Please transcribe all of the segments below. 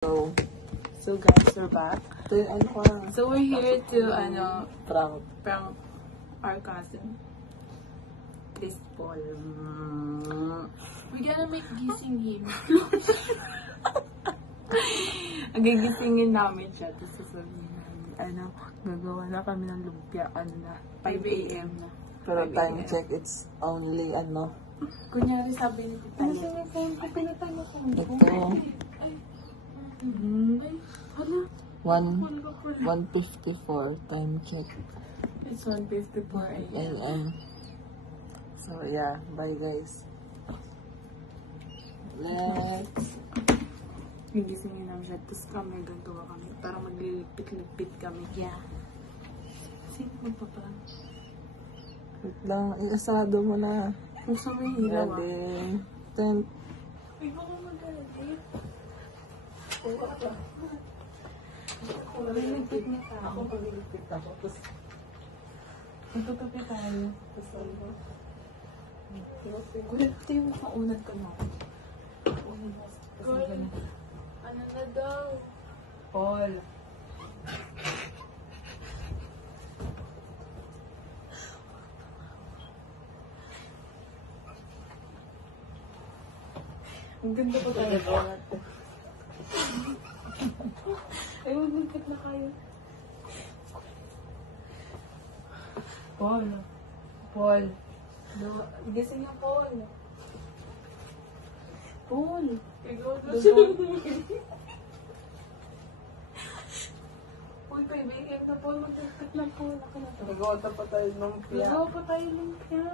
So guys, we're back. So we're here to prank our cousin. This Paul. We're gonna make gising him. Gigisingin namin siya. Tapos sasabihin namin, gagawa na kami ng lumpia, 5 a.m. na. Pero time check, it's only, Kunyari sabi ni Tita. Ito, 1:54 time check. It's 1:54 a.m. AM. So yeah, bye guys. Let's Gigisingin namin siya. Tapos kami, gantuwa kami. Para maglilipit-lipit kami. Yeah. Sino magpaprank? wait lang, iasado mo na. Gusto mo yung hilaw Ready? 10. Ay, baka mag-alagay. Ako maglilipit na tayo. Ako maglilipit ako. Tapos, Magtutupi tayo. Kulit, ito yung makaunad ka na. Girl, ano na daw? Paul. Ang ganda pa tayo. Ay, maglipit na kayo. Paul. Gising niya, Paul. Paul. Ikaw na siya. Uy, 5 a.m. na, Paul. Maglipit lang, Paul. Ako na to. Nagawa pa tayo ng piya. Nagawa pa tayo ng piya.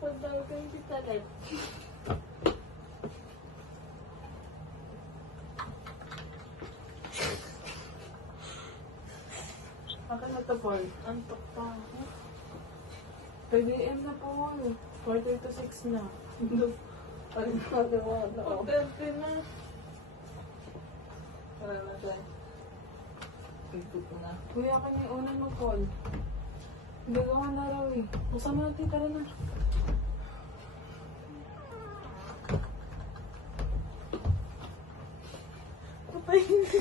Punta kayo si Talet. Akin na to, Paul. Antok pa ako. 5 a.m. na, Paul. 4:36 na. Ano nagawa na ako? Pagdante na. Tara na tayo. Pagpit ko na. Kuya ka niya unan mo, Paul. Gagawa na raw eh. Kasama natin, tara na. Patay hindi.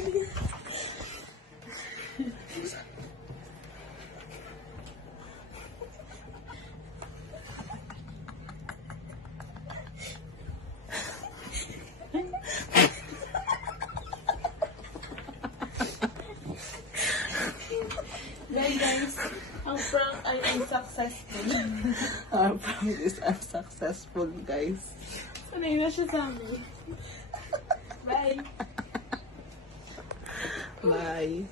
Guys, ang prank ay unsuccessful. Our prank is unsuccessful, guys. Sanay na siya sa amin. Bye! Bye.